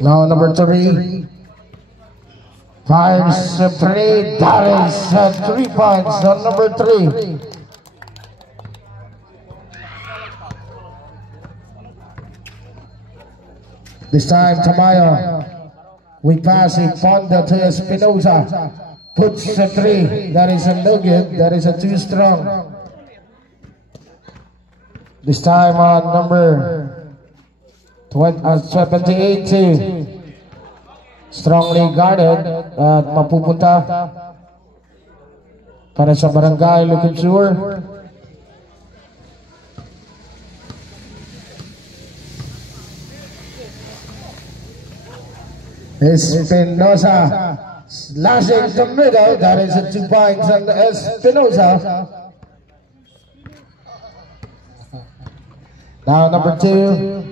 Now number 3. Fires 3. That is 3 points on number 3. This time Tamayo, we pass it Fonda to Espinosa. Puts a 3. That is a no good. That is a too strong. This time on number 78 2. Strongly guarded at mapupunta para sa Barangay Lukinsur. Espinosa slashing the middle. That is a 2 points on Espinosa. Now number 2.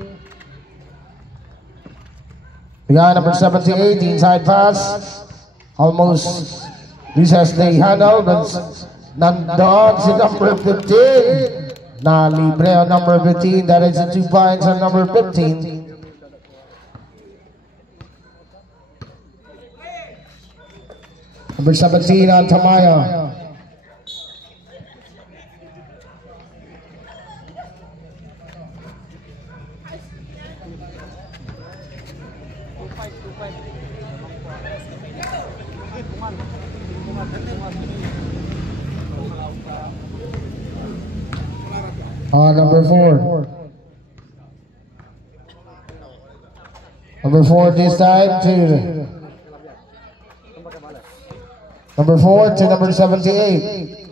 We got number 78, inside pass. Almost recess the handle, but nandoon si number 15. Na libre on number 15. That is a 2 points on number 15. Number 17 on Tamayo. Number 4. Number 4 this time to number 4 to number 78.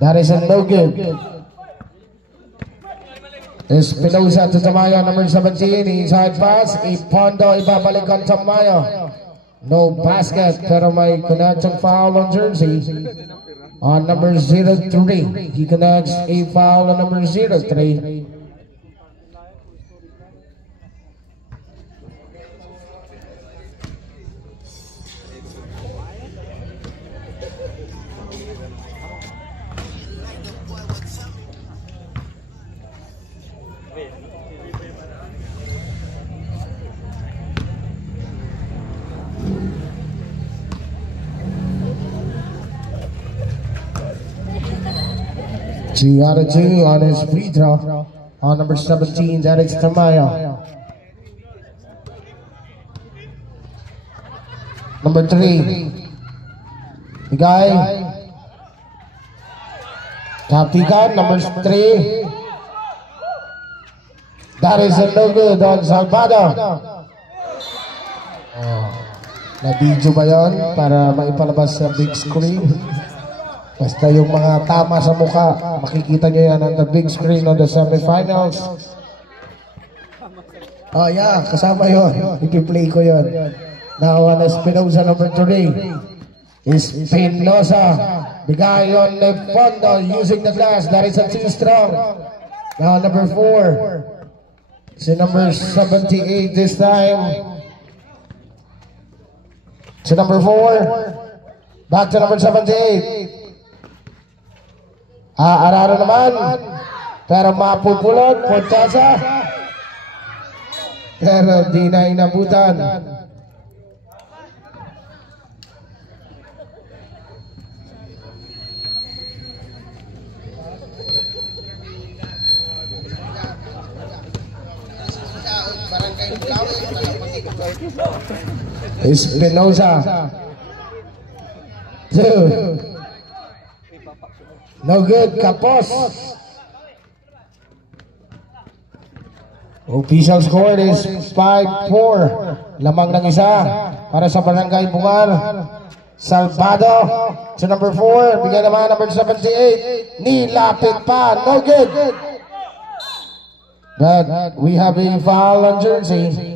That is a no good. Espinosa to Tamayo, number 17, inside pass. Ipondo ibabalik on Tamayo. No basket, pero may connection foul on jersey. On number 03, he connects a foul on number 03. Two out of 2 on his free throw. On number 17, that is Tamayo. Number 3, the guy, Kapikan, number 3. That is a no good on Salvador. Na-video ba yun para maipalabas sa big screen? Basta yung mga tama sa mukha, makikita nyo yan on the big screen on the semifinals. Oh yeah, kasama yun. Ipi-play ko yun. Now on Espinosa number 3. Espinosa. The guy on the fondo using the glass. That is a 2 strong. Now number 4. Si number 78 this time. Si number 4. Back to number 78. Araro naman, pero mapupulot, Portasa, pero di na inabutan. Espinosa, 2. No good, Kapos. Official score is 5-4. Lamang ng isa para sa Barangay Bungar. Salvado to number 4. Bigyan naman number 78. Nilapit pa. No good. But we have a foul on jersey.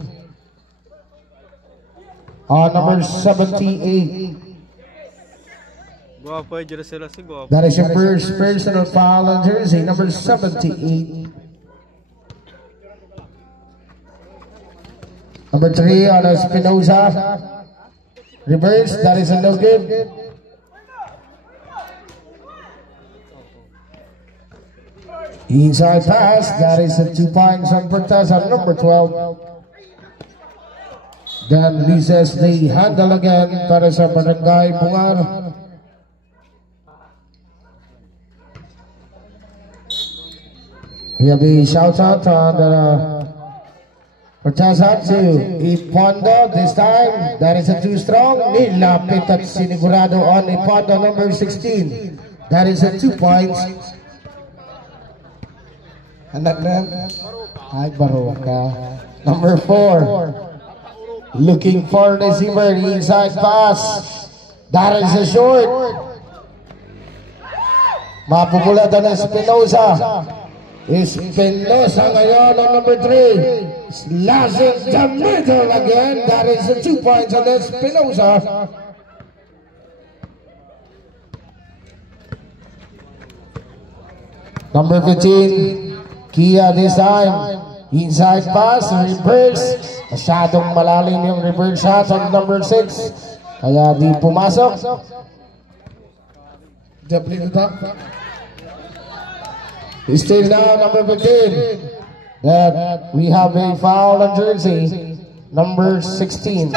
On number 78. That is your first personal foul on jersey, number 78. Number 3 on Espinosa. Reverse, that is a no good. Inside pass, that is a 2 points on Portasa, number 12. Then releases the handle again para sa Barangay Bungar. We have a shout out on the protest out to Ipondo this time. That is a too strong. Nilapit at sinigurado on Ipondo number 16. That is a 2 points. Anak na. Ay, Baroka. Number 4. Looking for the receiver. Inside pass. That is a short. Mapupulatan ng Espinosa. Espinosa ngayon on number 3. Slashes the middle again. That is a 2 points on Espinosa. Number 15. Kia this time. Inside pass. Reverse. Masyadong malalim yung reverse shot on number 6. Kaya di pumasok. Still now number 15. That we have a foul on jersey number 16.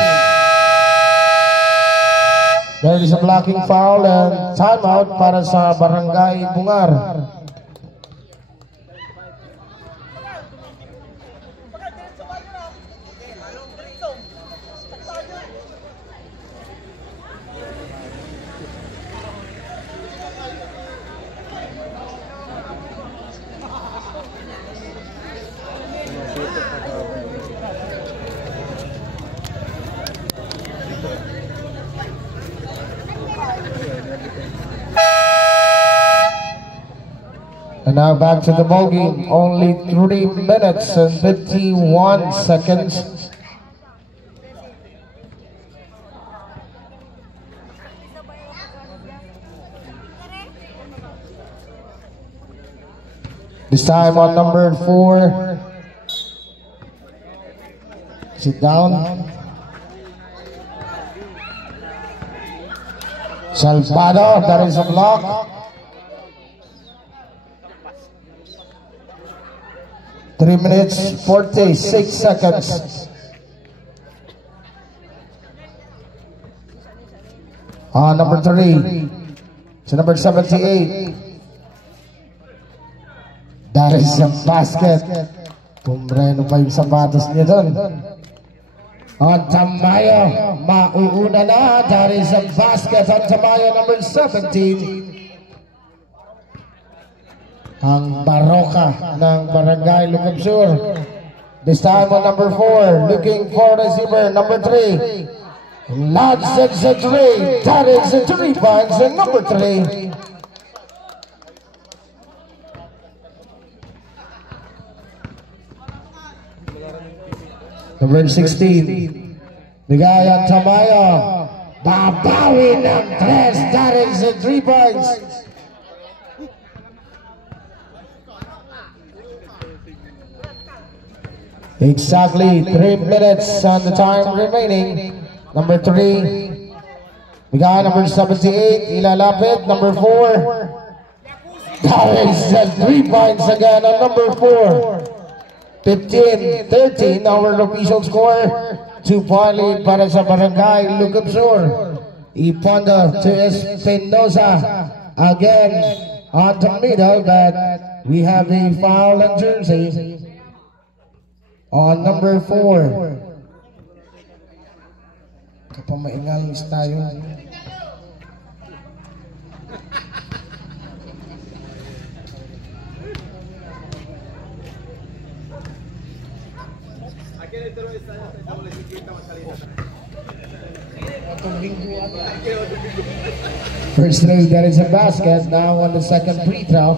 There is a blocking foul and timeout para sa Barangay Bungar. And now back to the ball game. Only 3 minutes and 51 seconds. This time on number 4. Sit down. Salvado, that is a block. 3 minutes, 46 seconds. Number 3. So number 78. That is a basket. Pumreno pa yung sapatos niya doon. Tamayo, mauuna na. That is a basket on Tamayo, number 17. Ang Baroka ng Barangay Lucam Sur. This time on number 4, looking for receiver number 3. Lads sets a 3. That is a 3 points and number 3. Number 16. Bigayan Tamayo. Babawi ng 3. That is a 3 points. Exactly 3 minutes on the time remaining. Number 3. We got number 78. Ilalapit. Number 4. That is 3 points again on number 4. 15-13 our official score. 2-point lead para sa Barangay Lucam Sur. Ipondo to Espinosa. Again on the middle, but we have a foul on jersey. On number 4. Kapamaingalis tayo. First throw, that is a basket. Now on the second free throw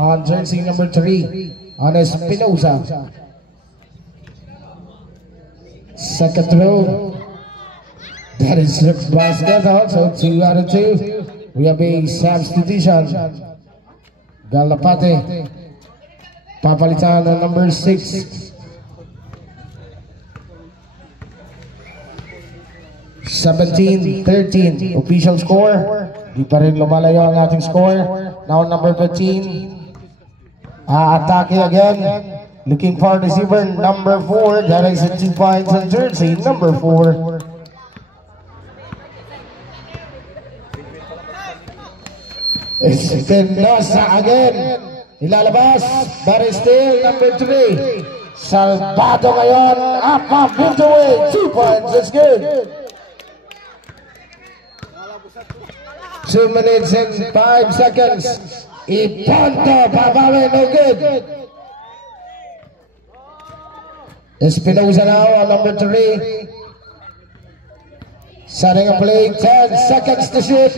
on jersey number 3 on Espinosa. Second throw, that is a basket also, 2 out of 2. We have a substitution. Galapate, papalitan on number 6. 17-13 official score. Di pa rin lumalayo ang ating score. Now number 15. Atake again. Looking for receiver number 4. That is a 2 points on jersey number 4. Espinosa again. Ilalabas. That is still number 3. Salvado ngayon. Up, moved away. 2 points. That's good. 2 minutes and 5 seconds. Iponto. Babawi. No good. Espinosa now on number 3. Setting a play. 10 seconds to shoot.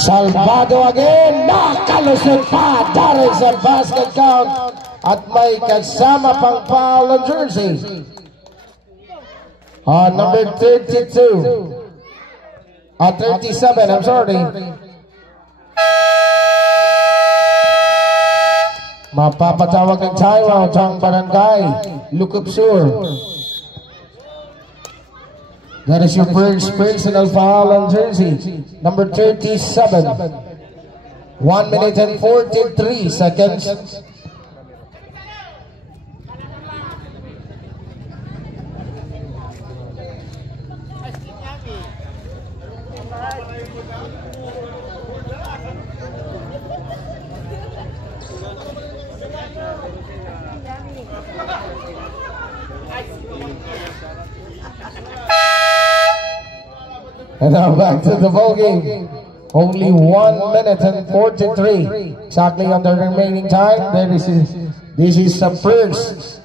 Salvado again, nakalusot pa, that is a basket count at may kasama pang foul on jersey. On number 32, 37, I'm sorry. Mapapatawag ng timeout ang barangay, Lukup Sur. That is your first personal foul on jersey number 37. 1 minute and 43 seconds. And now back to the ball game. Only 1 minute and 43 exactly on the remaining time. This is the first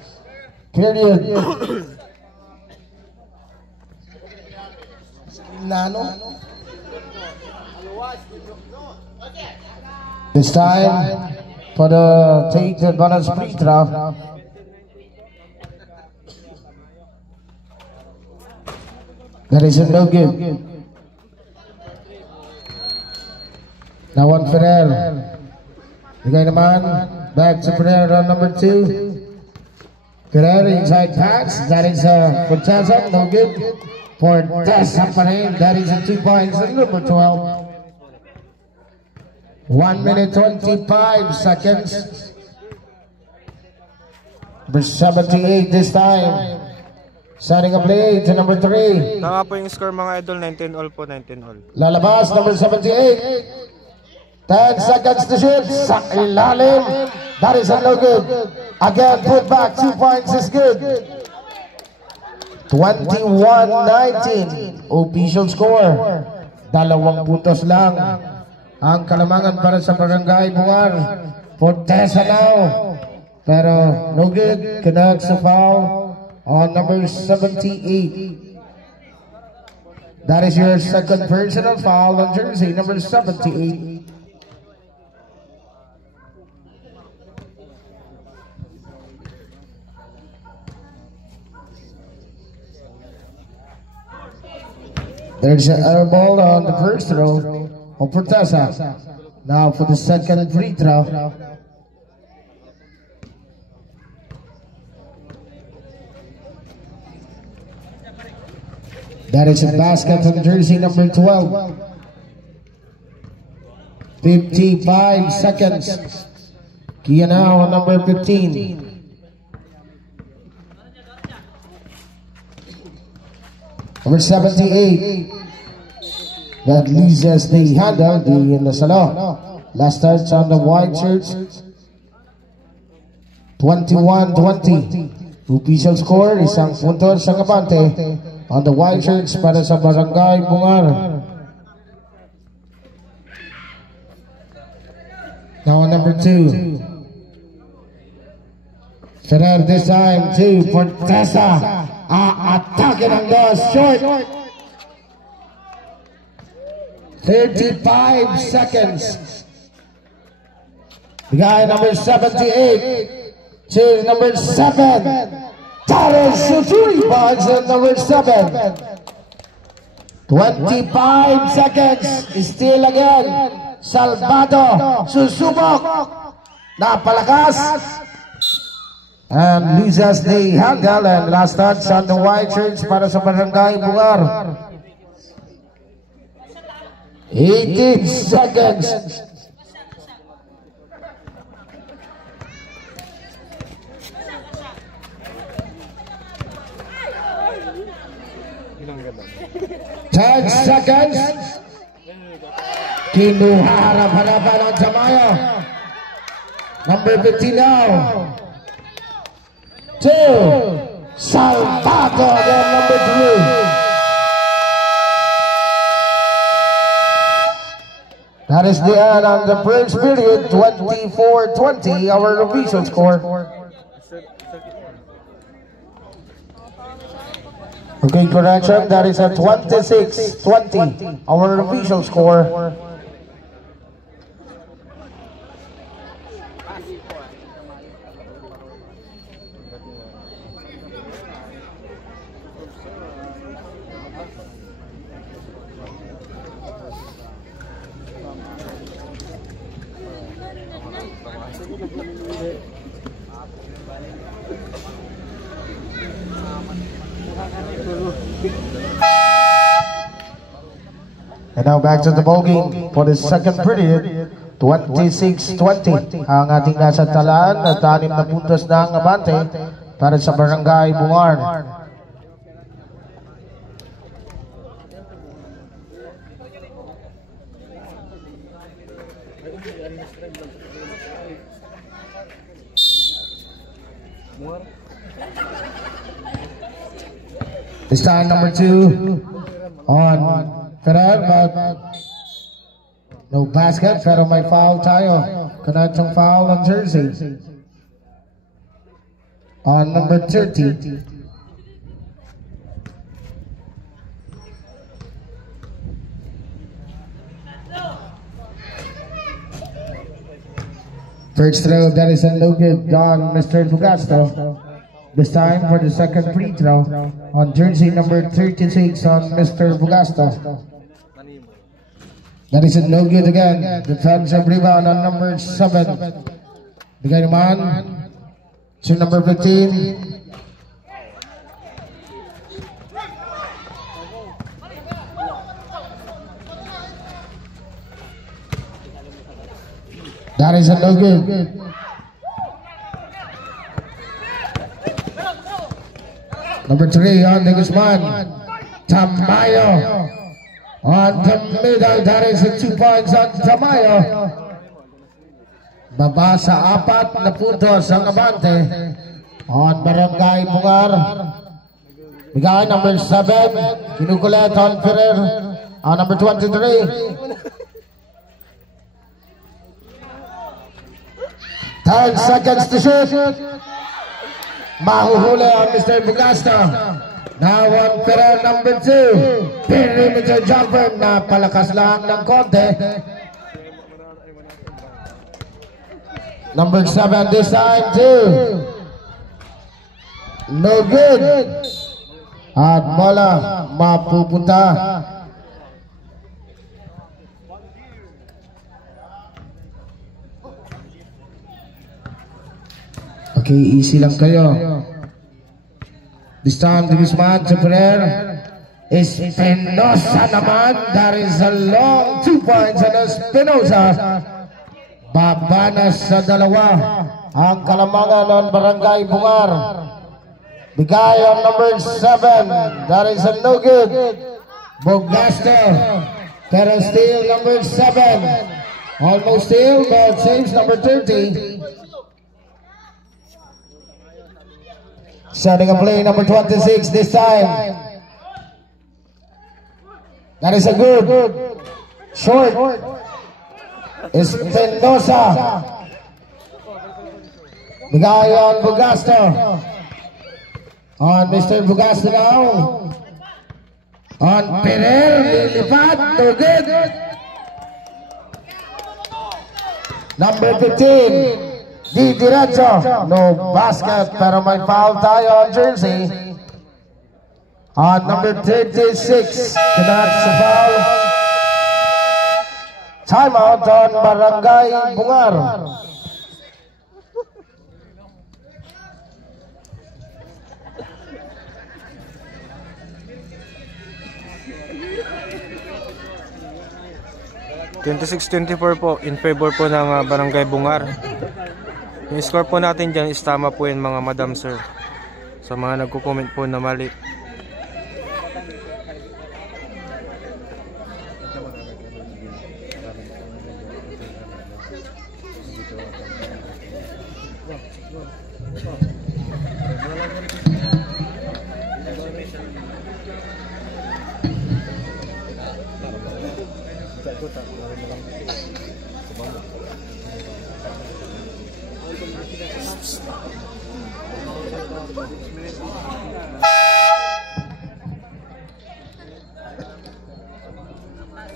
period. This time for the take the bonus free throw. That is no good. Now on Ferrer. Bigay naman. Back to Ferrer on number 2. Ferrer inside pass. That is Forteza. No good. Forteza pa rin. That is a 2 points. Number 12. 1 minute 25 seconds. Number 78 this time. Setting a play to number 3. Tama po yung score mga idol. 19 all po. 19 all. Lalabas number 78. 10 seconds to shoot. Sa ilalim. That is a no good. Again, put back. 2 points is good. 21-19. Official score. 2 puntos lang ang kalamangan para sa Barangay Bungar. Forteza now. Pero no good. Connects a foul on number 78. That is your second personal foul on jersey number 78. There's an air ball on the first throw of Forteza. Now for the second free throw. That is a basket on jersey number 12. 55 seconds. Kia now on number 15. Number 78. That loses the handle, the Nasalo. Last touch on the white shirts. 21-20. Official score, isang puntos sa abante on the white shirts para sa Barangay Bungar. Now on number 2. Ferrer this time to Forteza. Attacking on the short. 35 seconds. The guy number 78 to number 7. That is 3 points on number 7. 25 seconds. Still again. Salvado. Susubok. Napalakas. And Lizas de Handel, and last touch on the white shirts para sa Barangay Bungar. 18 seconds. Ten seconds. Kinuha harap-harapan ang Tamayo. Number 15 now. 2. Salvato again, number 3. That is the end on the first period. 24-20 our official score. Okay, correction. That is a 26-20 our official score. And now back to the ball game for the second period. 26-20 ang ating nasa talaan at 6 na puntos na ang abante para sa Barangay Bungar. This time number 2 on Ferrer, but no basket. Pero may foul tayo. Kanatong foul on jersey. On number 30. First throw, that is a no good on Mr. Bugasto. This time for the second free throw on jersey number 36 on Mr. Bugasto. That is a no good again. Defensive rebound on number 7. Bigay naman to number 15. That is a no good. Number 3 on the Guzman. Tamayo on the middle. That is a 2 points on Tamayo. Baba sa 4 na puntos ang abante on Barangay Bungar. Bigay number 7. Kinukulit on Ferrer on number 23. 10 seconds to shoot. Mahuhuli ang Mr. Bugasto. Now on Ferrer number 2. Perimeter jumper na palakas lang ng konti. Number 7 this time 2. No good. At bola mapupunta. Okay, easy lang kayo. This time the Guzman to Ferrer. Espinosa naman. That is a long 2 points on Espinosa. Babanas sa 2 ang kalamangan ng Barangay Bungar. Bigay on number 7. That is a no good. Bugasto. Pero still number 7. Almost still, but saves number 30. Starting a play number 26 this time. That is a good short. Espinosa. Bigay on Bugasto. On Mr. Bugasto now. On Ferrer. Lilipat. No good. Number 15. Di diretso, no basket, pero may foul tayo on jersey. On number 36, connects sa foul. Timeout on Barangay Bungar. 26-24 po, in favor po ng Barangay Bungar. Yung score po natin dyan is tama po yun mga madam sir. Sa mga nagko-comment po na mali.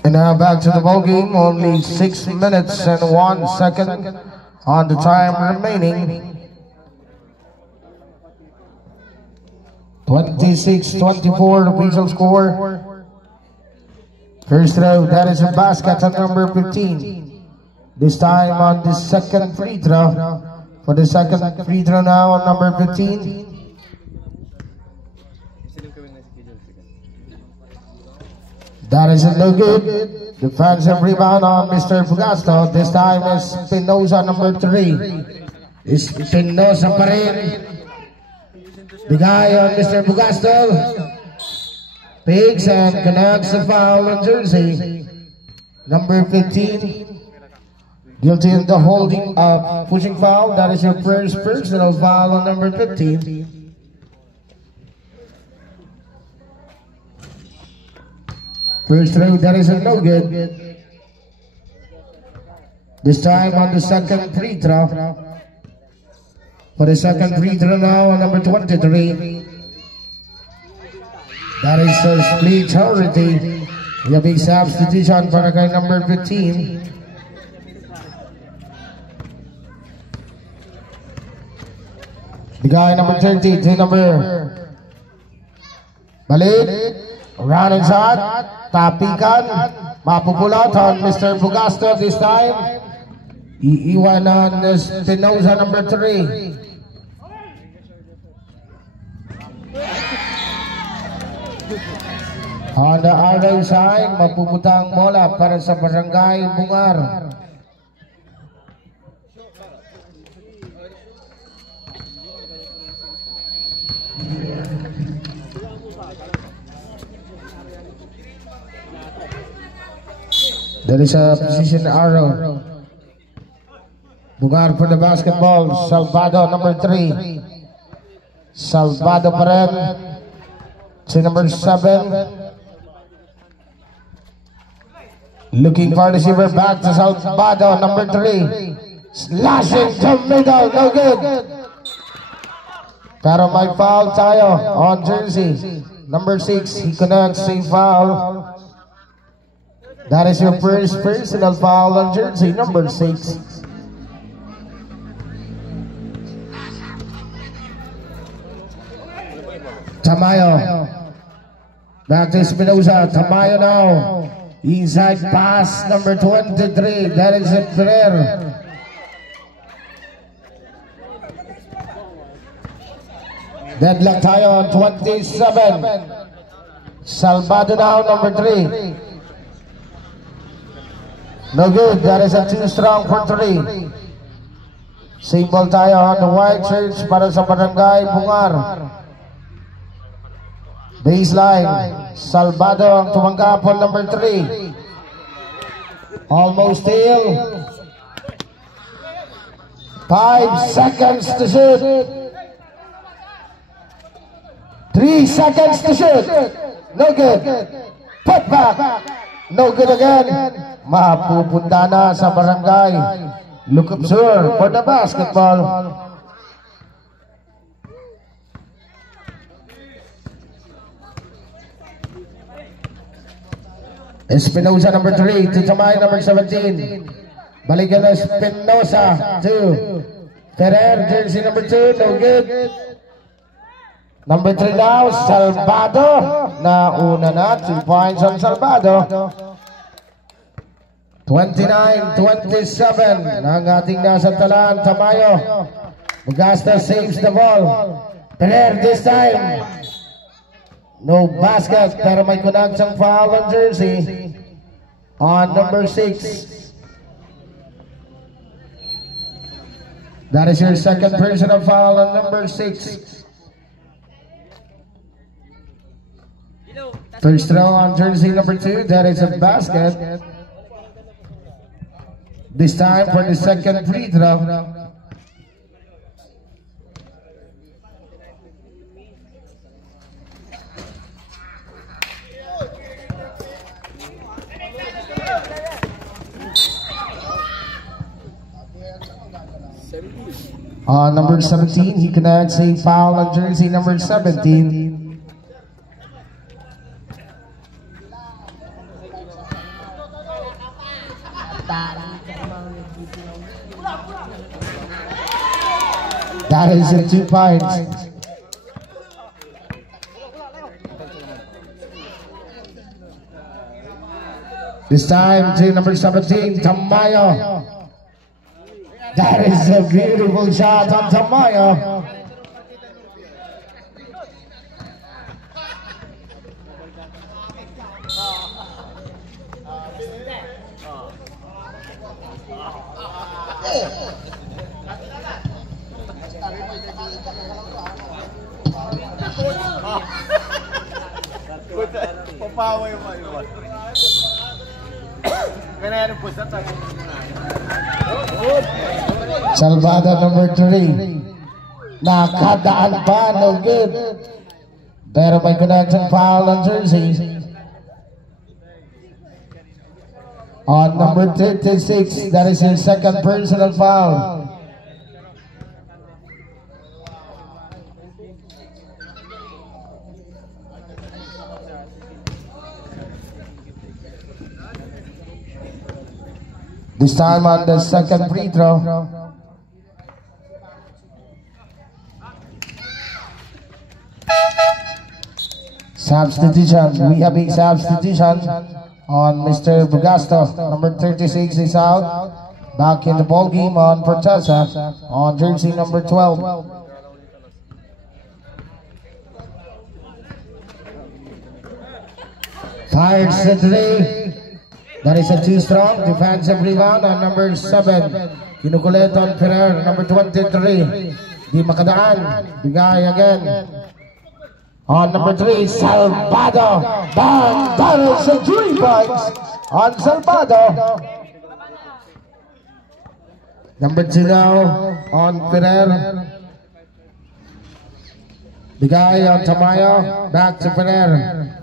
And now back to the ball game. Only 6 minutes and 1 second on the time remaining. 26-24 the official score. First throw, that is a basket at number 15. This time on the second free throw. For the second free throw now on number 15. That is no good. Defensive rebound on Mr. Fugasto. This time is Spinoza, number 3. Spinoza pa rin. Bigay on Mr. Fugasto. Pigs and connects the foul on jersey. Number 15. Guilty in the holding up, pushing foul. That is your first personal foul on number 15. First throw, that is a no good. This time on the second free throw. For the second free throw now on number 23. That is a split authority. A big substitution for the guy number 15. The guy number 30 to number Balik. Running shot. Tapikan, mapupulot on Mr. Fugasto this time. Iiwan on Spinoza, number 3. On the other side, mapuputang bola para sa Barangay Bungar. There is a position arrow. Bungar for the basketball. Salvado, number 3. Salvado pa rin. Si number 7. Looking for the receiver back to Salvado, number 3. Slashing to middle, no good. Pero may foul tayo on jersey. Number 6, he connects a foul. That is your first personal foul on jersey number 6. Tamayo. Back to Spinoza. Tamayo now. Inside pass number 23. That is a prayer. Deadlock tayo on 27. Salvado now, number 3. No good, that is a too strong for 3. Symbol tayo on the white church para sa Barangay Bungar. Baseline, Salvado ang tumanggap on number 3. Almost steal. 5 seconds to shoot. 3 seconds to shoot. No good. Put back. No good again. Mapupunta na sa Barangay. Look up sir for the basketball. Espinosa number 3 to Tamay number 17. Balikan na Espinosa to Ferrer, jersey number 2, no good. Number 3 now, Salvado. Nauna na, 2 points on Salvado. 29-27 ang ating nasa talaan. Tamayo. Mugasta saves the ball. Ferrer this time. No basket pero may kunagsang foul on jersey. on number 6. That is your second personal foul on number 6. First throw on jersey number 2. That is a basket. This time for the second free throw. On number 17, he connects a foul on jersey number 17. That is a 2 points. This time to number 17, Tamayo. That is a beautiful shot on Tamayo. Salvador number 3. Nakadaan pa, no good. Pero may connection foul on jersey. On number 36, that is your second personal foul. This time on the second free throw. Substitution. We have a substitution on Mr. Bugasto. Number 36 is out. Back in the ball game on Forteza on jersey number 12. Fires the 3. That is a 2 strong defensive rebound on number 7. Kinukulit on Ferrer, number 23. Di makadaan. Bigay again. On number 3, Salvador. Bang! That is a 3 points on Salvador. Number 2 now on Ferrer. Bigay on Tamayo. Back to Ferrer.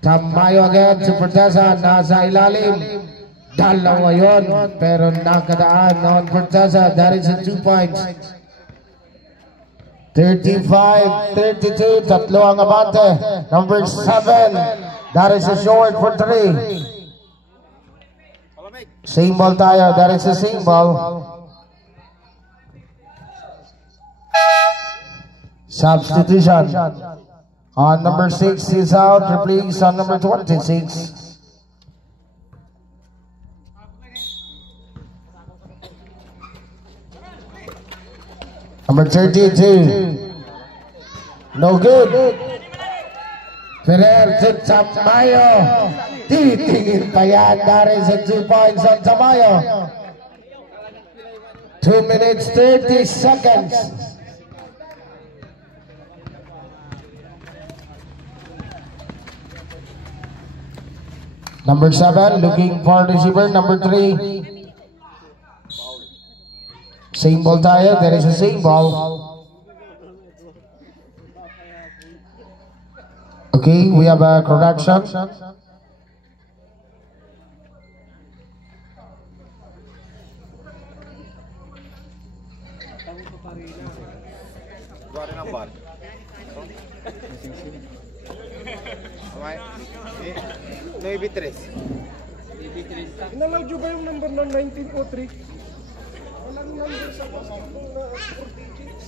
Tamayo again to Forteza, nasa ilalim. Dalawa yun, pero nakadaan on Forteza. That is a 2 points. 35-32, tatlo ang abante. Number 7, that is a short for 3. Same ball tayo, that is a same ball. Substitution. On number 6 is out, replace on number 26. Number 32. No good. Ferrer to Tamayo. Titingin pa yan. That is a 2 points on Tamayo. 2 minutes 30 seconds. Number 7 looking for the receiver. Number 3. Same ball tayo. There is a same ball. Okay, we have a correction. Maybe 3. Inalaw nyo ba yung number ng 1903? Walang number sa pasabong na 4 digits.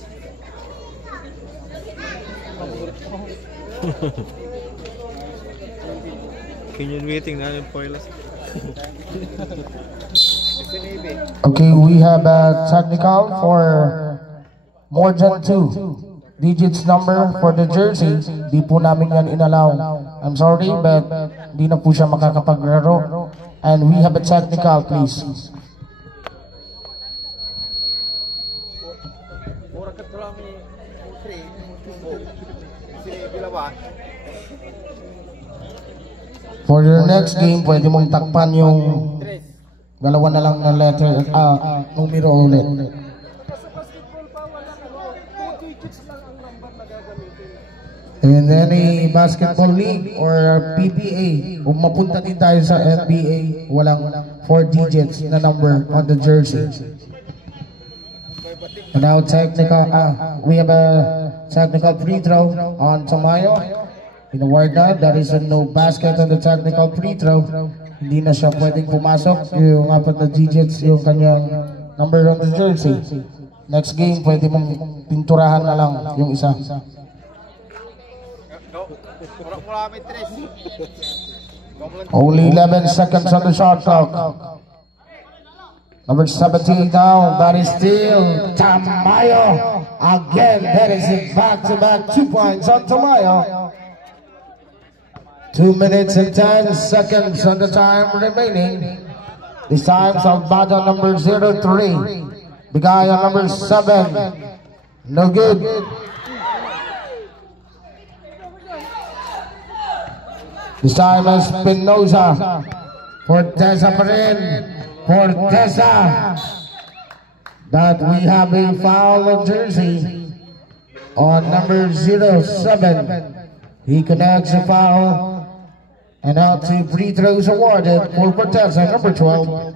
Kenyan waiting na yung poilers. Okay, we have a technical for more than 2 digits number for the jersey. Di po namin yan inalaw. I'm sorry, but hindi na po siya makakapaglaro. And we have a technical, please. For your next game, pwede mong takpan yung dalawa na lang na letter, numero ulit. Sa basketball pa, wala 2 digits lang ang number na gagamitin. In any basketball league or PBA, kung mapunta din tayo sa NBA, walang 4 digits na number on the jersey. And now technical, we have a technical free throw on Tamayo. In a word that is a no basket on the technical free throw. Hindi na siya pwedeng pumasok. Yung 4 na digits, yung kanyang number on the jersey. Next game, pwede mong pinturahan na lang yung isa. Only 11 seconds on the shot clock. Number 17 now, that is still Tamayo. Again, that is a back-to-back 2 points on Tamayo. 2 minutes and 10 seconds on the time remaining. This time, Salvador number 03. Bigaya number 7. No good. This time, Espinosa. Forteza pa rin. Forteza. That we have a foul on jersey on number 07. He connects a foul. And now 2 free throws awarded for Forteza, number 12.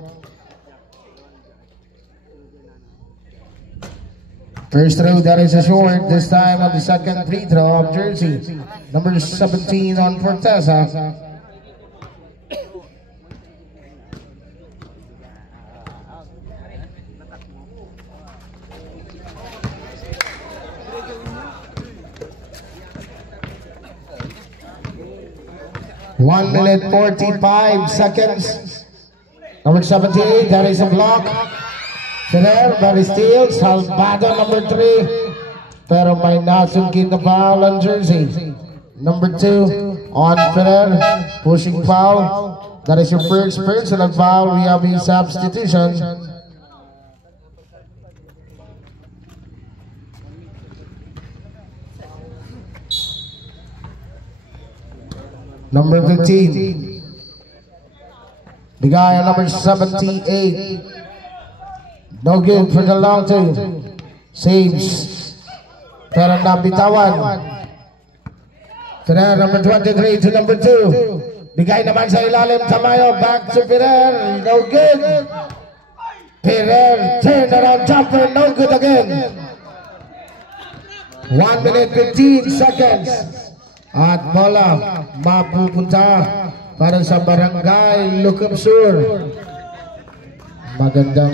First throw, that is a short. This time on the second free throw of jersey, number 17 on Forteza. One minute 45 seconds. Number 78, that is a block. Ferrer, that is steal. Salvador, number 3. Pero may nasungkit na foul on jersey. Number 2 on Ferrer. Pushing foul. That is your first personal foul. We have a substitution. Number 15. The guy on number 78. No good for the long two. Saves. Pero nabitawan. Ferrer, number 23 to number 2. Bigay naman sa ilalim. Tamayo, back to Ferrer. No good. Ferrer, turn around jumper. No good again. 1 minute 15 seconds. At bola mapupunta para sa Barangay Lucam Sur. Magandang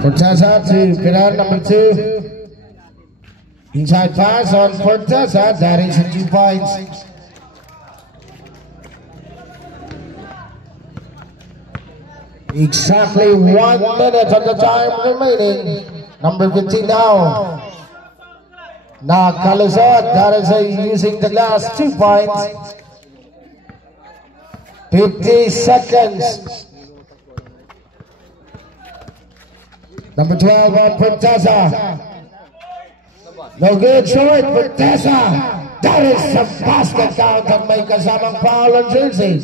Forteza to Ferrer, number 2. Inside pass on Forteza. That is 2 points. Exactly 1 minute of the time remaining. Number 15 now. Nakalusot. That is using the last 2 points. 50 seconds. Number 12 on Forteza. No good short. Forteza. That is a basket count at may kasamang foul on jersey.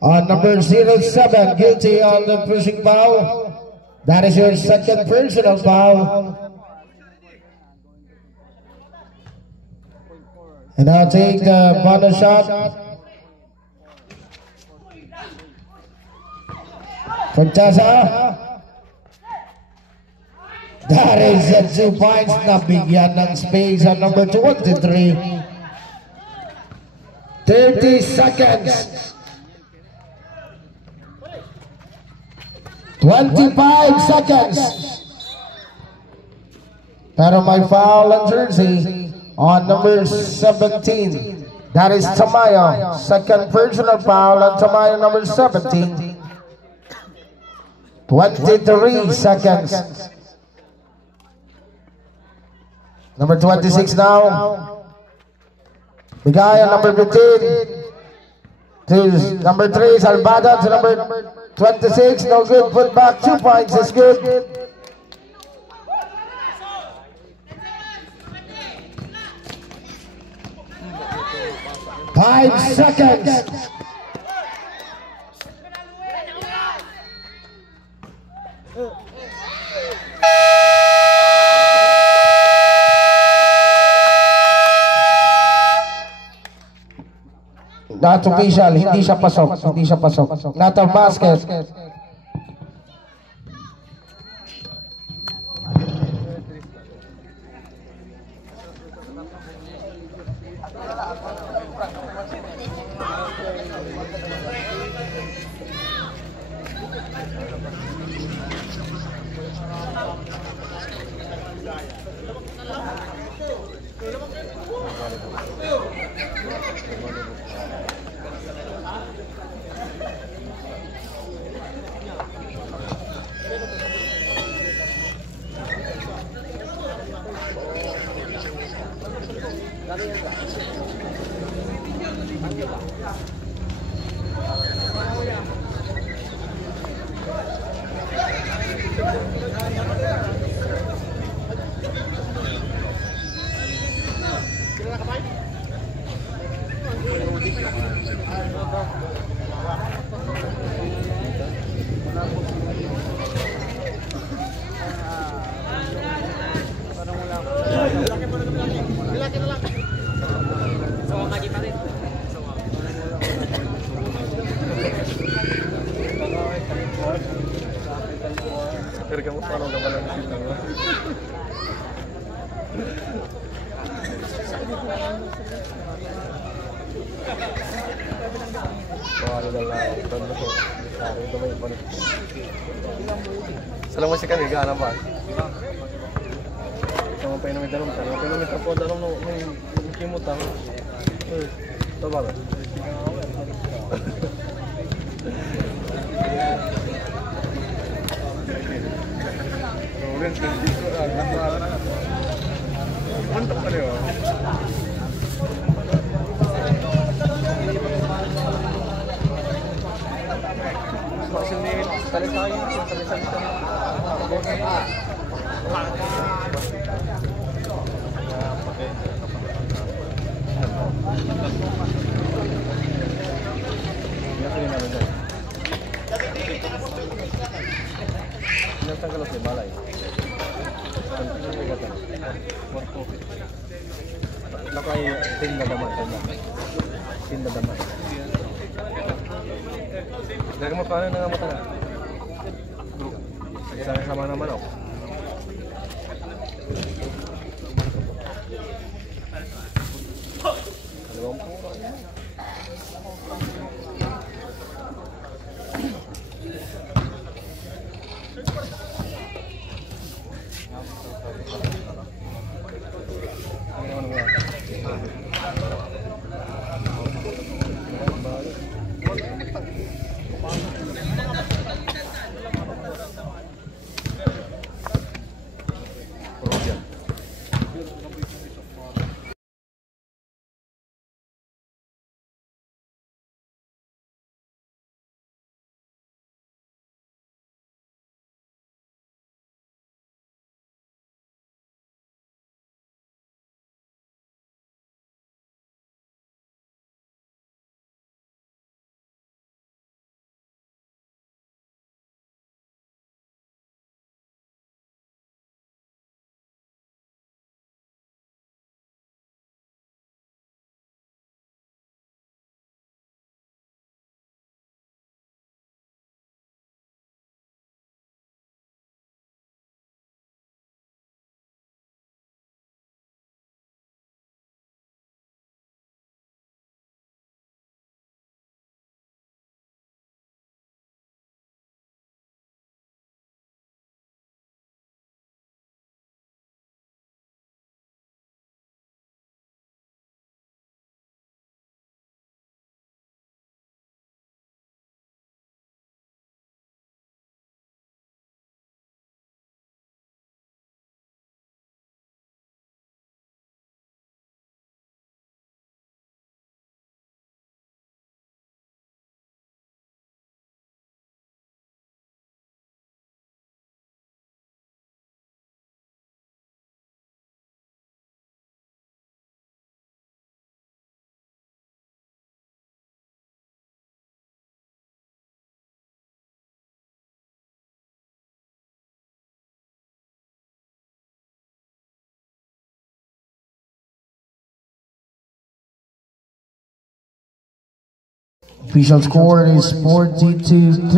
On number 07, guilty on the pushing foul. That is your second personal foul. And I'll take the bonus shot. Forteza. That is 2 points na bigyan ng space on number 23. 30 seconds. 25 seconds. Pero may foul on jersey on number 17. That is Tamayo. Second personal foul on Tamayo, number 17. 23 seconds. Number 26 now. Bigaya, number 15. To number 3, Salvador to number 26. No good. Put back 2 points is good. Five seconds. Not official, hindi siya pasok, hindi siya pasok. Not a basket. Salam masih kan juga apa? Sama pengen minta rum, sama pengen minta po dalam no kimut tahu. Coba lah. Mantap kali ya. Masih ni tali tayo, tali Dari mo paano na nga mata na? Sama naman ako. Official score is 42-39.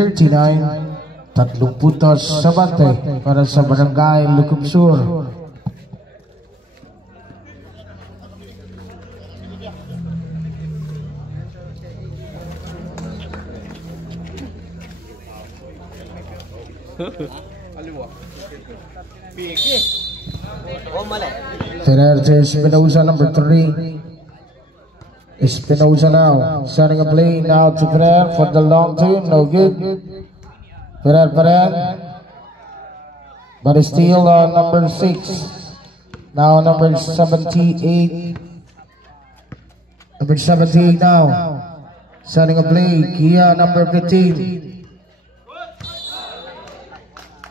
Tatlong puntos sa bante para sa Barangay Lucum Sur. Ferrer to Espinosa, number 3. Espinosa now setting a play now to Ferrer for the long two, no good. Ferrer, but it's still on number 6. Now number 78. Number 78 now setting a play. Kia number 15.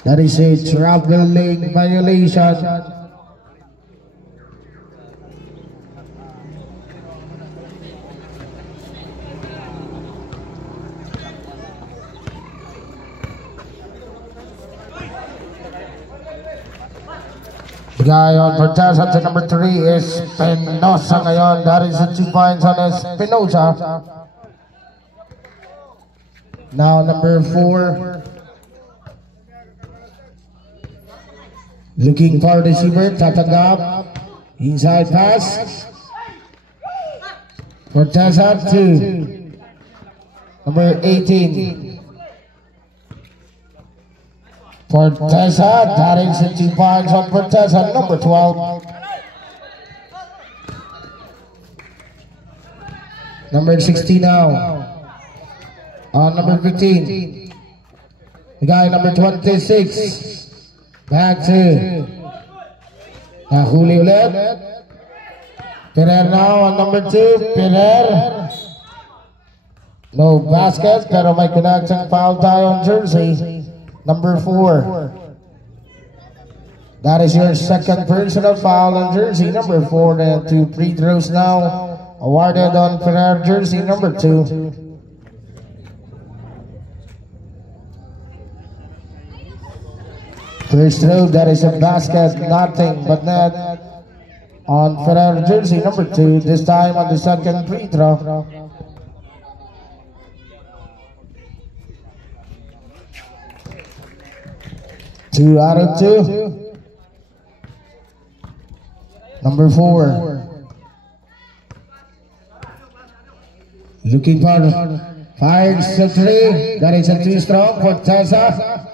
That is a traveling violation. The guy on Forteza to number 3 is Espinosa ngayon. That is the 2 points on Espinosa. Now number 4. Looking for the receiver, tatanggap. Inside pass. Forteza to number 18. Forteza, that is the 2 points on Forteza, number 12. Number 16 now. On number 15. The guy number 26. Back to Nahuli ulit. Ferrer now on number 2. Ferrer. No basket, pero may connection foul tayo on jersey. Number 4. That is your second personal foul on jersey number 4. And 2 free throws now awarded on Ferrer jersey number 2. First throw, that is a basket, nothing but net on Ferrer jersey number 2. This time on the second free throw. Two out of 2. Number 4. Looking for fires the 3. That is a 2 strong for Tessa.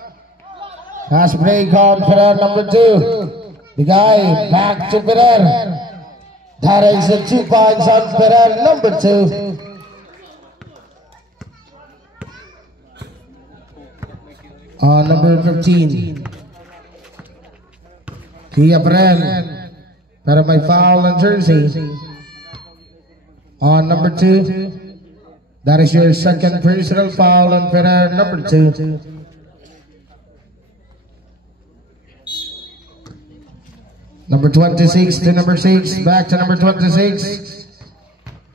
Pass break on Ferrer number 2. The guy back to Ferrer. That is a 2 points on Ferrer number 2. On number 15. Kia Bren. Pero may foul on jersey. On number 2. That is your second personal foul on Ferrer number 2. Number 26 to number 6. Back to number 26.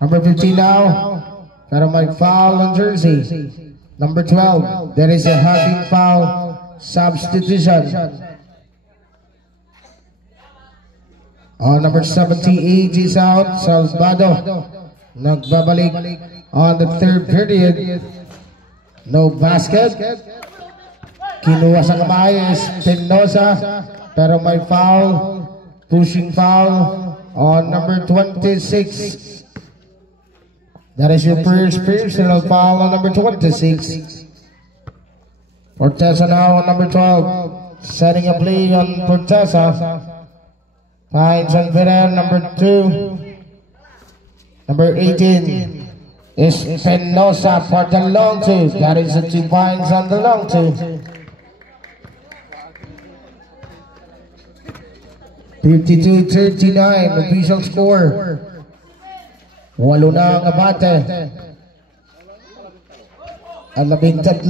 Number 15 now. Pero may foul on jersey. Number 12. There is a having foul substitution. On number 78 is out. Salvado. Nagbabalik on the 3rd period. No basket. Kinuha sa kamay is Espinosa. Pero may foul. Pushing foul on number 26. That is your first personal foul on number 26. Forteza now on number 12. Setting a play on Forteza. Finds on Ferrer number 2. Number 18 is Espinosa for the long 2. That is the 2 points on the long 2. 52-39 official score. 8 na ang abate. Ang 13.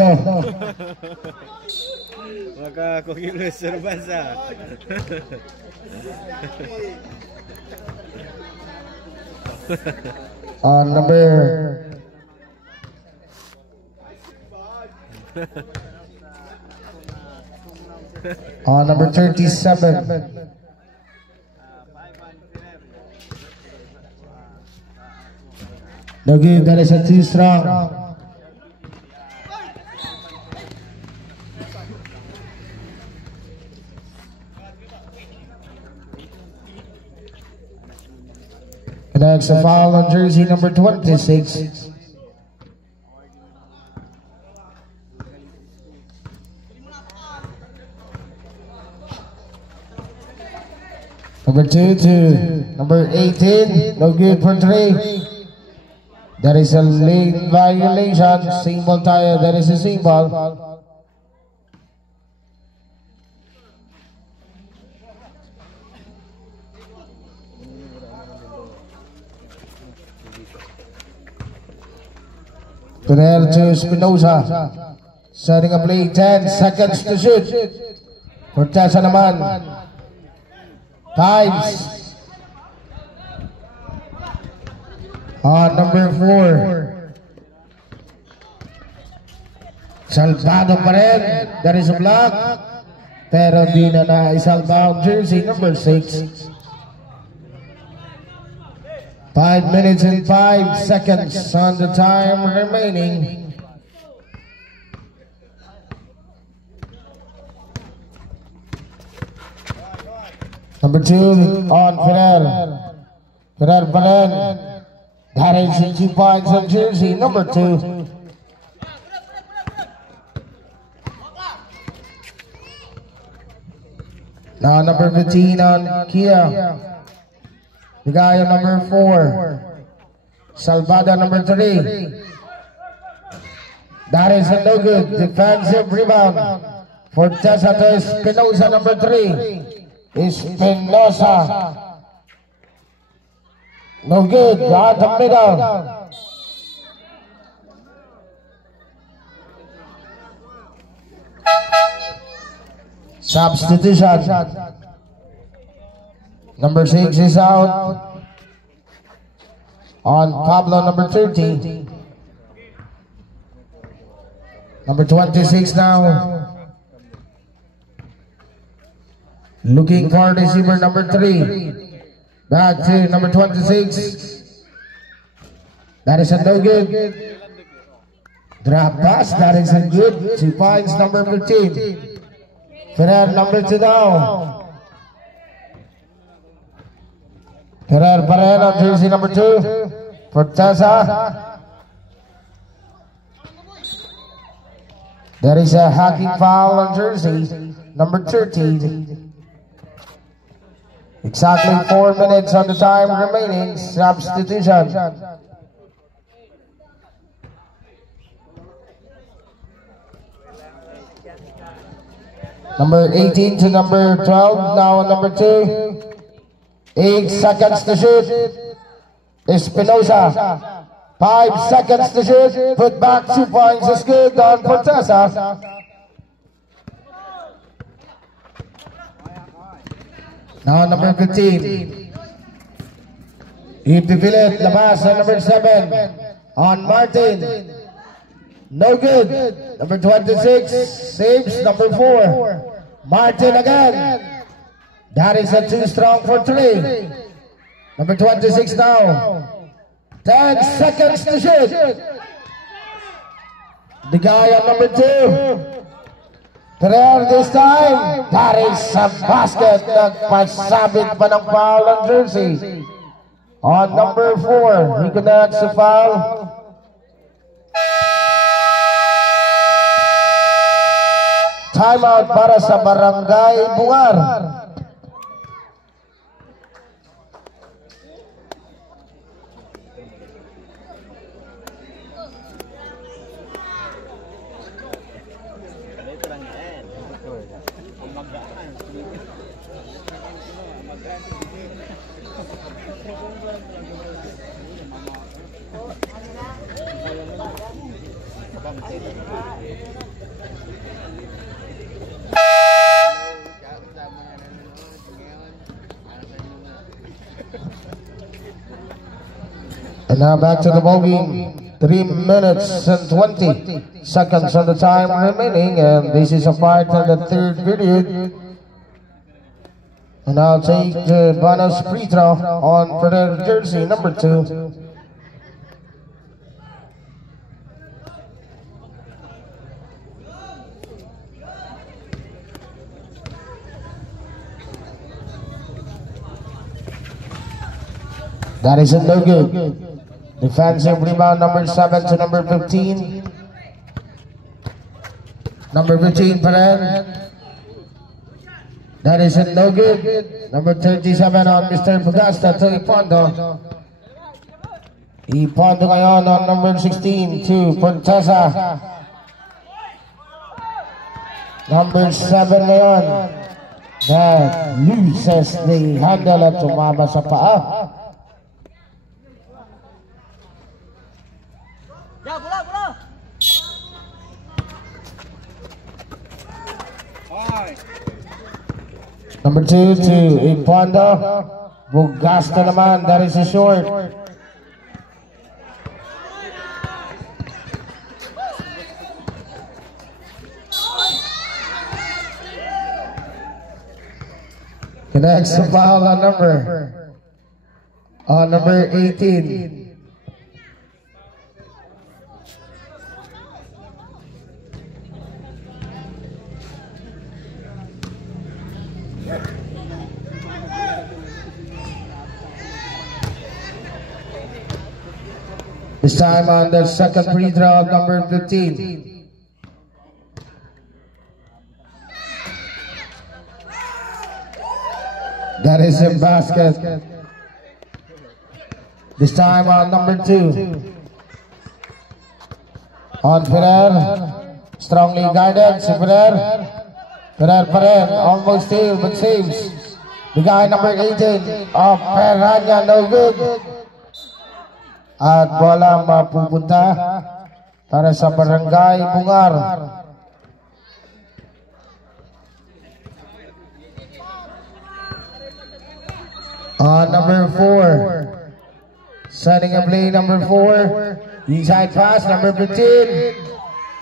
Maka kukilos Serbansa. On number on number 37. No good, that is a 2 strong. Connects a foul on jersey number 26. Number 2 to number 18. No good for 3. That is a lane violation. Single tire. That is a single. Turner to Espinosa. Setting a play. 10 seconds to shoot. Fortesa naman. Times. On number 4. Salvado pa rin. That is a block. Pero di na na-salvado jersey number 6. 5 minutes and 5 seconds on the time remaining. Number 2 on Ferrer. Ferrer Balen. That is 2 points on jersey number 2. Now number 15 on Kia. The guy on number 4. Salvado number 3. That is a no good. Defensive rebound. Fortesa to Espinosa number 3. Espinosa. No good. Out the middle. Substitution. Number 6 is out. On Pablo number 30. Number 26 now. Looking for receiver number 3. Back to number 26. That is a no good. Drop pass. That is a good. 2 points. Number 15. Ferrer number 2 now. Ferrer Barrera, jersey number 2. Fortesa. There is a hacking foul on jersey number 13. Exactly 4 minutes on the time remaining. Substitution. Number 18 to number 12. Now number 2. 8 seconds to shoot. Espinosa. 5 seconds to shoot. Put back 2 points is good on Fortesa. Now number 15. Ipipilit. Labas on number 7. On Martin. No good. Number 26. Saves number 4. Martin again. That is a too strong for 3. Number 26 now. 10 seconds to shoot. The guy on number 2. Ferrer this time. That is a basket. Nagpasabit pa ng foul on jersey. On number 4. He connects the foul. Timeout para sa Barangay Bungar. And now back to the ball game. 3 minutes and 20 seconds on the time remaining, and this is a fight in the third period. And I'll take the bonus free throw on for the jersey number 2. That is no good. Defensive rebound number 7 to number 15. Number 15 pa rin. That is no good. Number 37 on Mr. Pagasta to Ipondo. Ipondo ngayon on number 16 to Pontesa. Number 7 ngayon. That loses the handle at tumama sa paa. Number 2 to Ipondo. Bugasta naman. That is a short. Connects the foul on number 18. This time on the second free throw, number 15. That is a basket. This time on number 2. On Ferrer. Strongly guarded. Si Ferrer. Ferrer pa rin. Almost steal but saves. The guy number 18 of Peranya, no good. At bola mapupunta para sa Barangay Bungar. Number 4. Setting a play number 4. Inside pass number 15.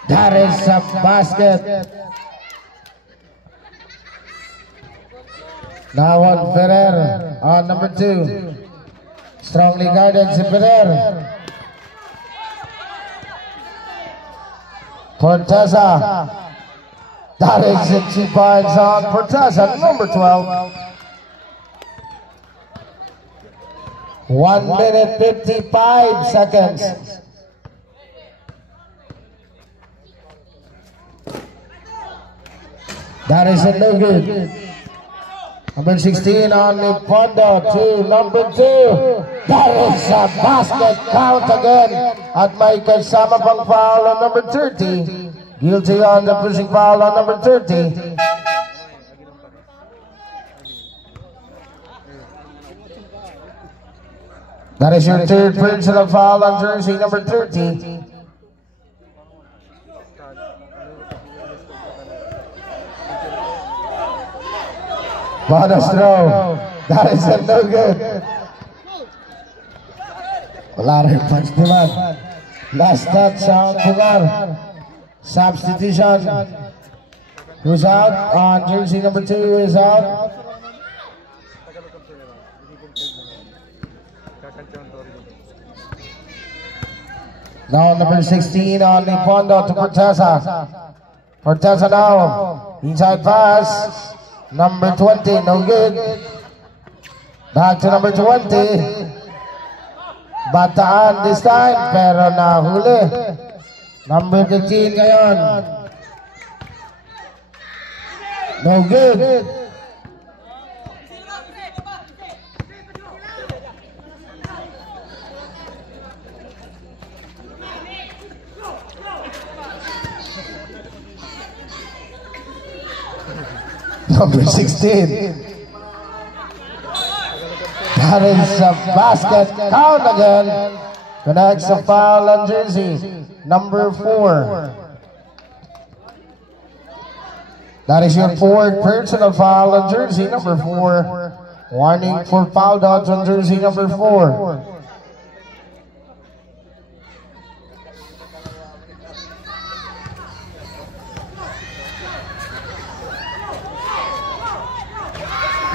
That is a basket. Now on Ferrer on number 2. Strongly guarded si Ferrer. Portesa. That is it. 2 points on Portesa, number 12. 1 minute 55 seconds. That is a no good. Number 16 on Ipondo to number 2. That is a basket count again. At may kasama pang foul on number 30. Guilty on the pushing foul on number 30. That is your third personal foul on jersey number 30. Bonus throw. That is a no good. Wala punch naman. Last touch on Bungar. Substitution. Who's out? On jersey number 2 is out. Now number 16 on Ipondo to Portesa. Portesa now. Inside pass. Number 20, no good. Back to number 20. Bataan this time, pero nahuli. Number 15 ngayon. No good. Number 16. That is a basket count again. Connects a foul on jersey number 4. That is your 4th personal foul on jersey number 4. Warning for foul dots on jersey number 4.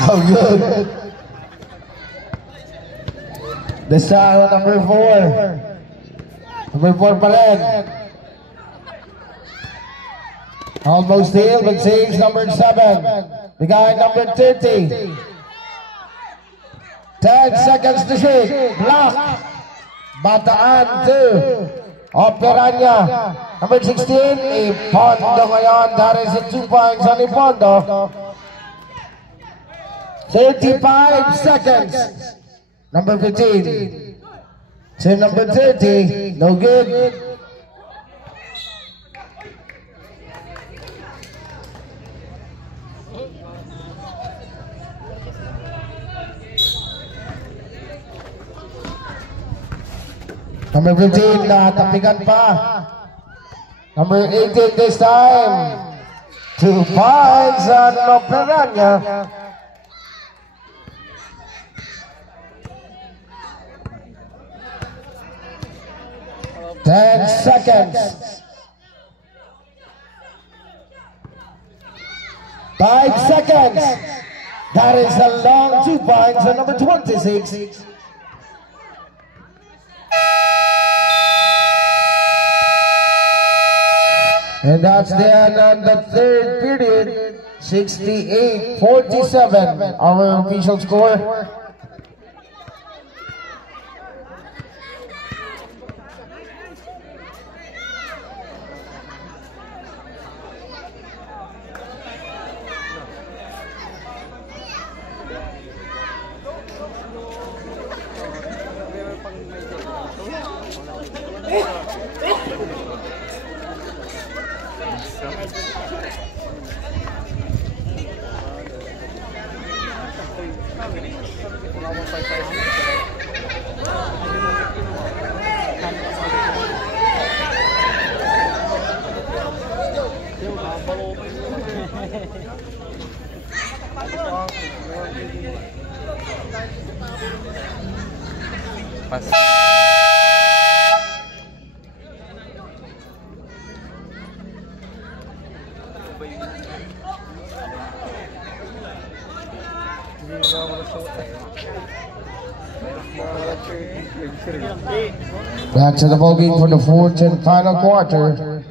Oh, good. This time number 4. Number 4 pa rin. Almost steal, but saves number 7. The guy number 30. 10 seconds to shoot. Block. Bataan to Operanya. Number 16, Ipondo ngayon. That is a 2 points on Ipondo. 35 seconds. Number 15. To number 30. No good. Number 15, natapigan pa. Number 18 this time. 2 points on Operanya. Ten seconds. 5 seconds. That is a long 2 points on number 26. And that's the end of the third period. 68-47, our official score. Pas. Back to the ball game for the fourth and final quarter.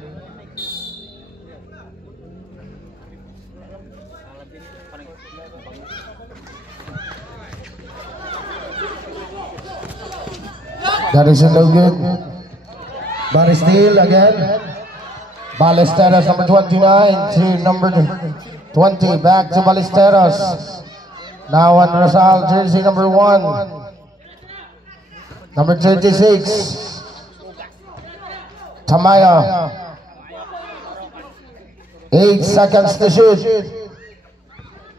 That is no good. But still again. Ballesteros number 29 to number 20. Back to Ballesteros. Now on Rosal, jersey number 1. Number 36. Tamaya. 8 seconds to shoot.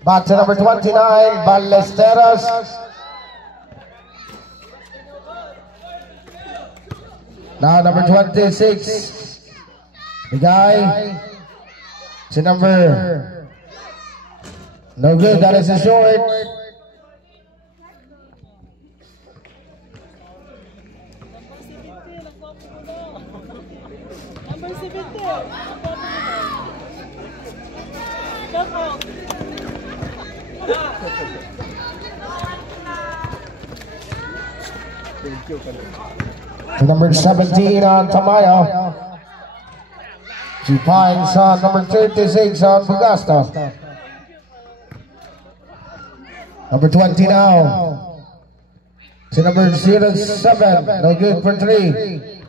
Back to number 29. Ballesteros. Now number 26, the guy to number, no good, that is a short. Number 17. To number 17 on Tamaya. 2 points on number 36 on Bugasta. Number 20 now. To number 07, no good for 3.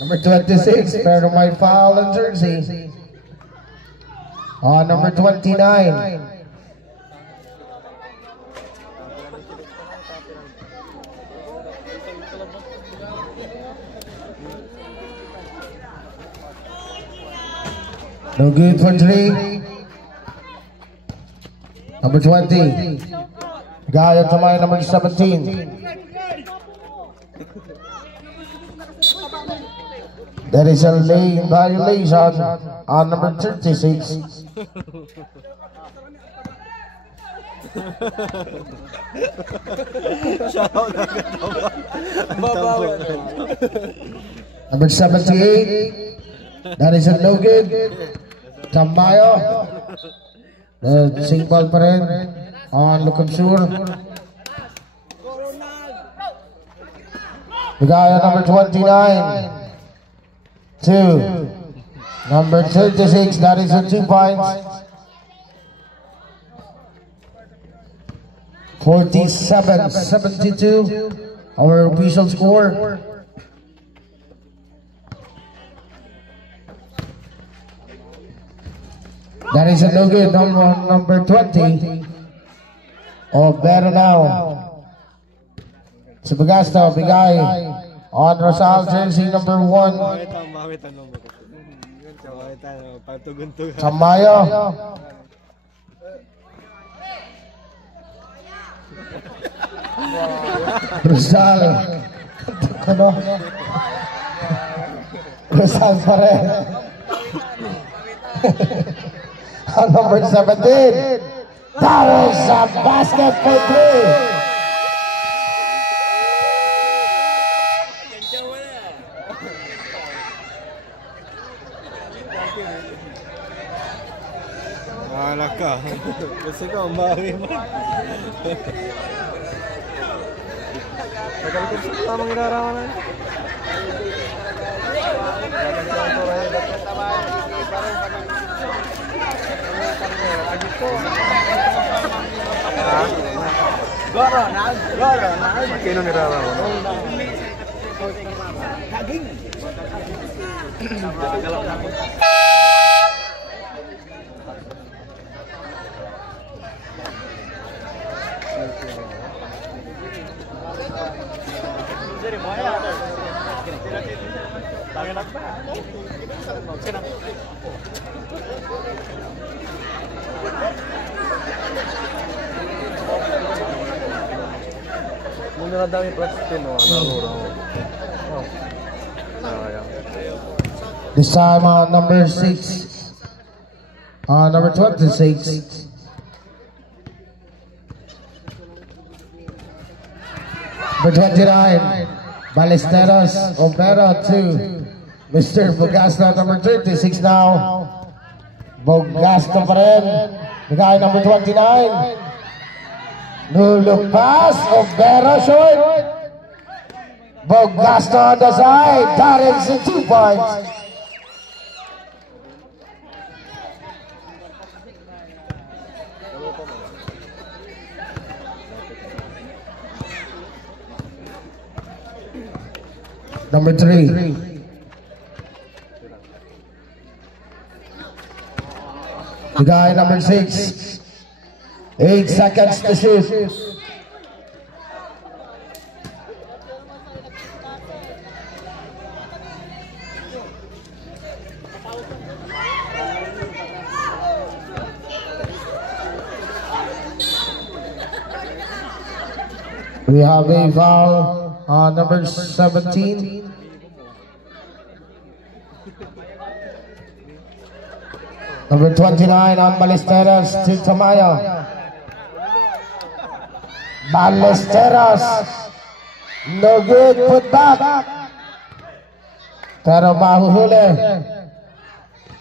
Number 26, pair of my foul and jersey. On number 29. No good for 3. Number 20. Guy at Tamay, number 17. That is a lane violation on number 36. Number 78. That is a no good. Tambayo. The same ball pa rin on Lucansur. The guy at number 29. 2. Number 36. That is a 2 points. 47-72. Our official score. That is a no good. Number 20. Oh, better now. Si Bagasto, bigay on Rosal jersey number 1. Samayo. Rosal. Ano? Rosal pa rin. On number 17. That is a basket for 3. Bahala ka. Kasi ka, umari mo. Tagal ko sa tamang inarawanan. Goro na. Kino nirarawanan? Kaging. Muna na dami plastic no. This time number 6. Number 26. Number 29. Ballesteros Opera 2. Mr. Bogasto number 36 now. Bogasto pa rin. The guy number 29. Nulong pass. Opera short. Bogasto on the side. That is 2 points. Number 3. The guy number 6. 8 seconds to shoot. We have a foul on number 17. Number 29 on Ballesteros to Tamayo. Ballesteros. No good, put back. Pero mahuhuli.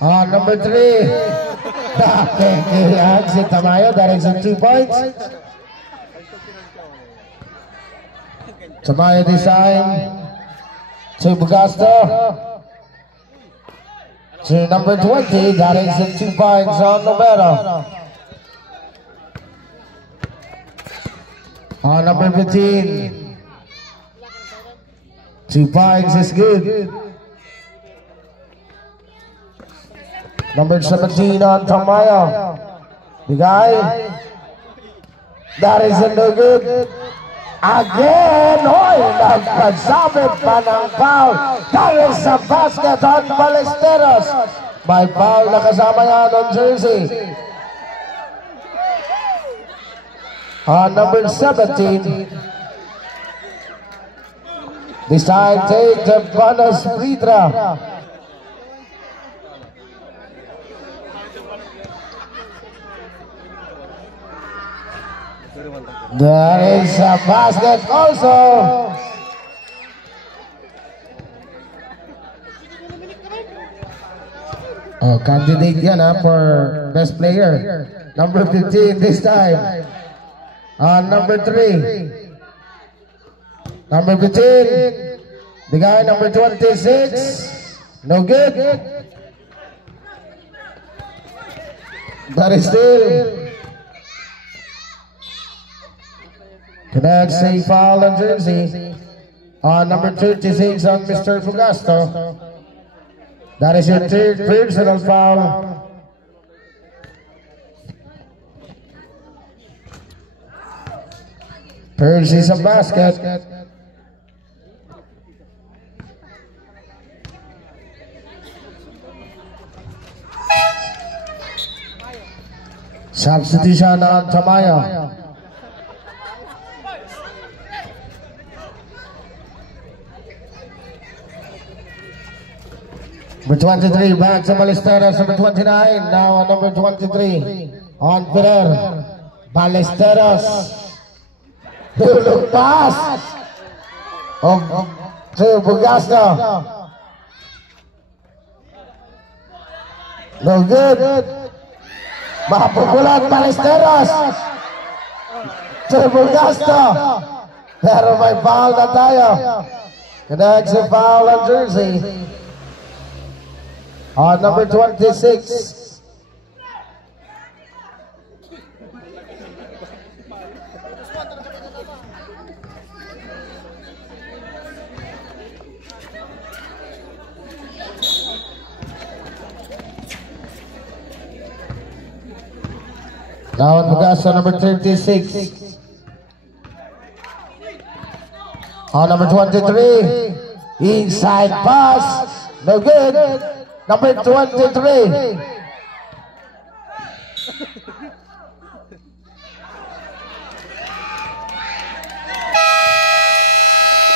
On number 3. Nakikiyag si Tamayo. That is 2 points. Tamayo this time. To Bogasto. To number 20, that is 2 points on Novera. On number 15, 2 points is good. Number 17 on Tamayo. The guy, that is no good. Again, nagkasabit pa ng foul. That is a basket on Ballesteros. May foul na kasama yan on jersey. On number 17. This time take the bonus free throw. There is a basket also. Oh, candidate yan for best player. Number 15 this time. Number 3. Number 15. The guy number 26. No good. But still. Connects a foul on jersey on number 36 on Mr. Fugasto. That is your third personal foul. Percy's a basket. Substitution on Tamayo. Number 23 back to Ballesteros. Number 29 now on number 23 on Ferrer. Ballesteros. Look pass to Fugasto. No good. Mapupulat Ballesteros to Fugasto. Pero may foul na tayo. Connects a foul on jersey on number 26. Now on Fugasto, number 36. On number 23. Inside pass. No good. Number 23.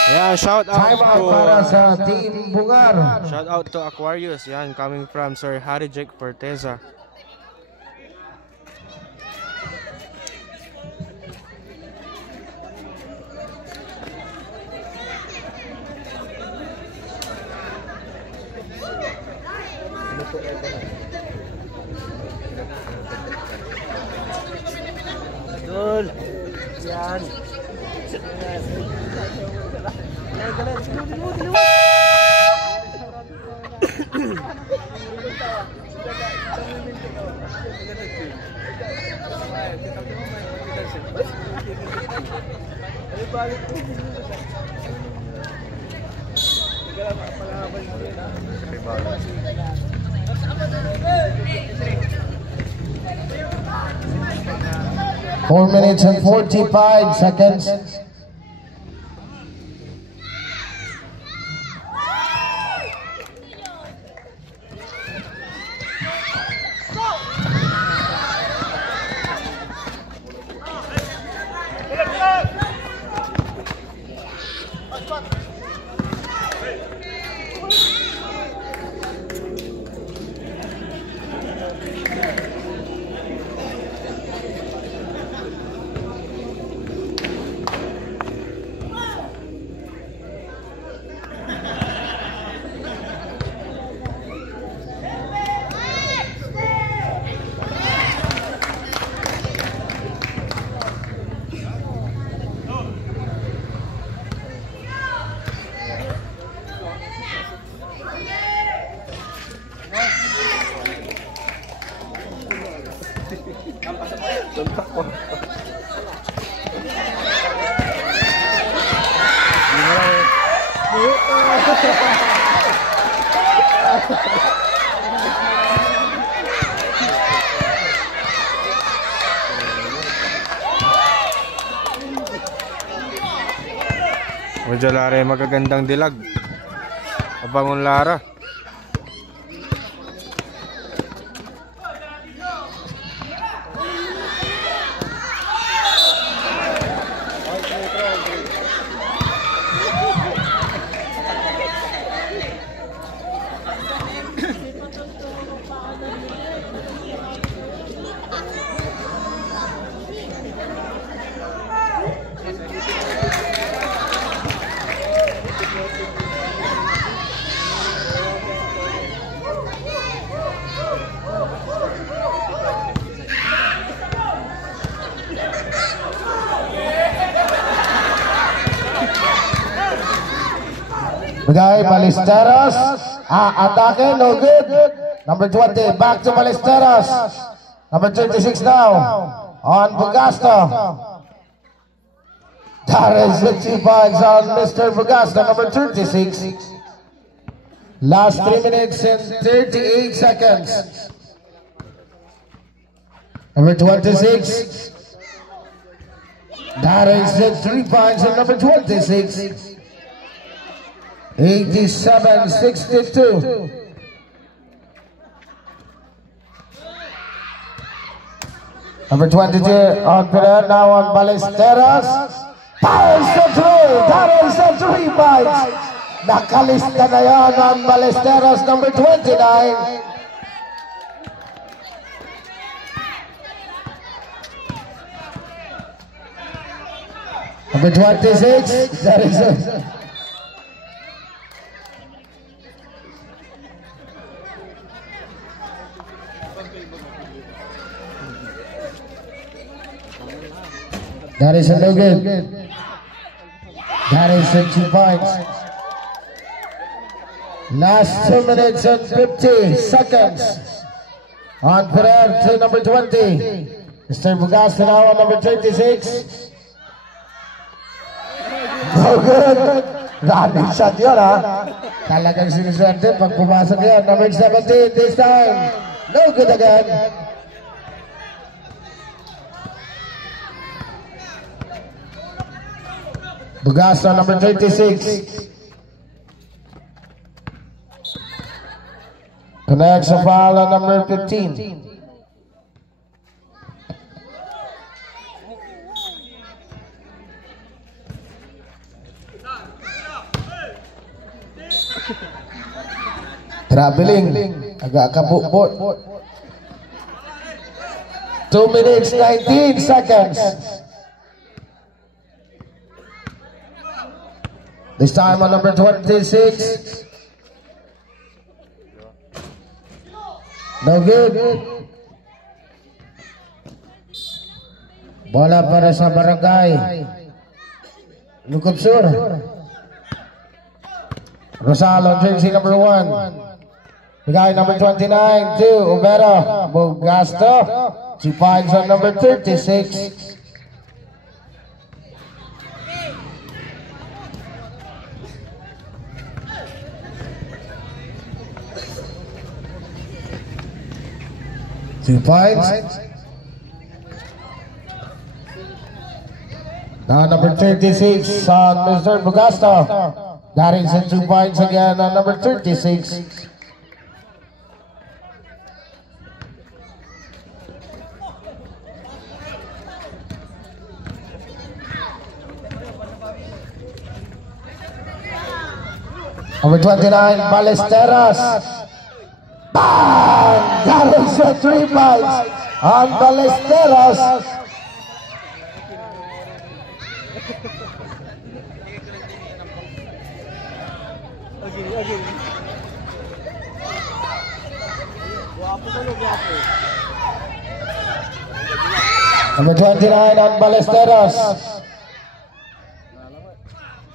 Yeah, shout out Timeout para sa Team Bungar. Shout out to Aquarius. Yan, coming from Sir Harry Jake Forteza. Dul. Yan. Four minutes and 45 seconds. Medyo Lara, magagandang dilag. Abangon Lara. Bigay Ballesteros. Atake, no good. Number 20, back to Ballesteros. Number 36 now on Fugasto. That is the 2 points on Mr. Bugasta, number 36. Last 3 minutes and 38 seconds. Number 26. That is the 3 points on number 26. 87-62. Number 22 on Pereira, now on Ballesteros. That is the 3. That is the 3 points. Nakalista na yan on Ballesteros, number 29. Number 26, that is it. That is a no good. That is a 2 points. Last 2 minutes and 50 seconds. On Pereira to number 20. Mr. Bugasta now on number 36. No good. Running shot yun ha. Talagang sinuswerte pag pumasok yan. Number 17 this time. No good again. Bugasta number 36. Connects a foul on number 15. Traveling, agak kabut-but. 2 minutes 19 seconds. This time on number 26. No good. Bola para sa Barangay Lukob Sur. Rosalo, jersey number 1. The guy number 29 to Ubera Bugasta. 2 points on number 36. Two points. Now number 36 on Mr. Bugasta. That is a 2 points again on number 36. Number 29, Ballesteros. Bang! That is a 3 points on Ballesteros. Number 29 on Ballesteros.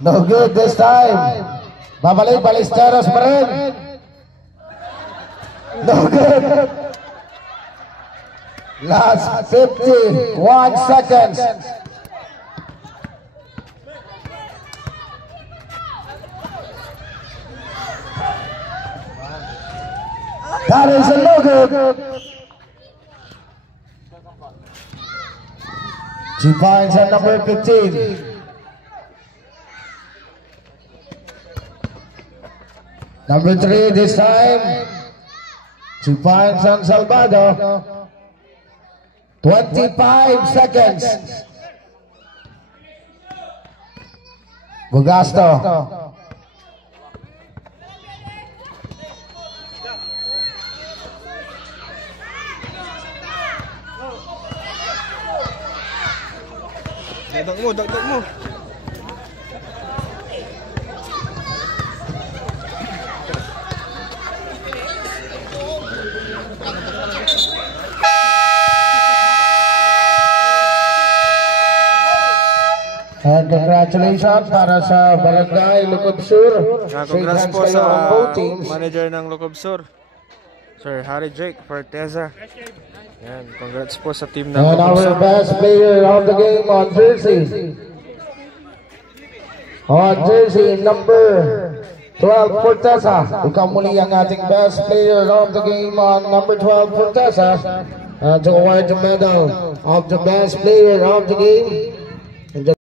No good this time. Babalik Ballesteros pa rin. No good. Last 51 seconds. That is a no good. 2 points on number 15. Number 3 this time. 2 points on Salvador. 25 seconds. Bugasta. Dagdag mo, dagdag mo. And congratulations para sa Barangay Lukob Sur. Congrats po sa manager ng Lukob Sur, Sir Harry Drake Forteza. Yan, congrats po sa team ng And Lukob our Sur. best player of the game on jersey On jersey number 12, Fortesa. Ikaw muli ang ating best player of the game on number 12, Fortesa. To award the medal of the best player of the game.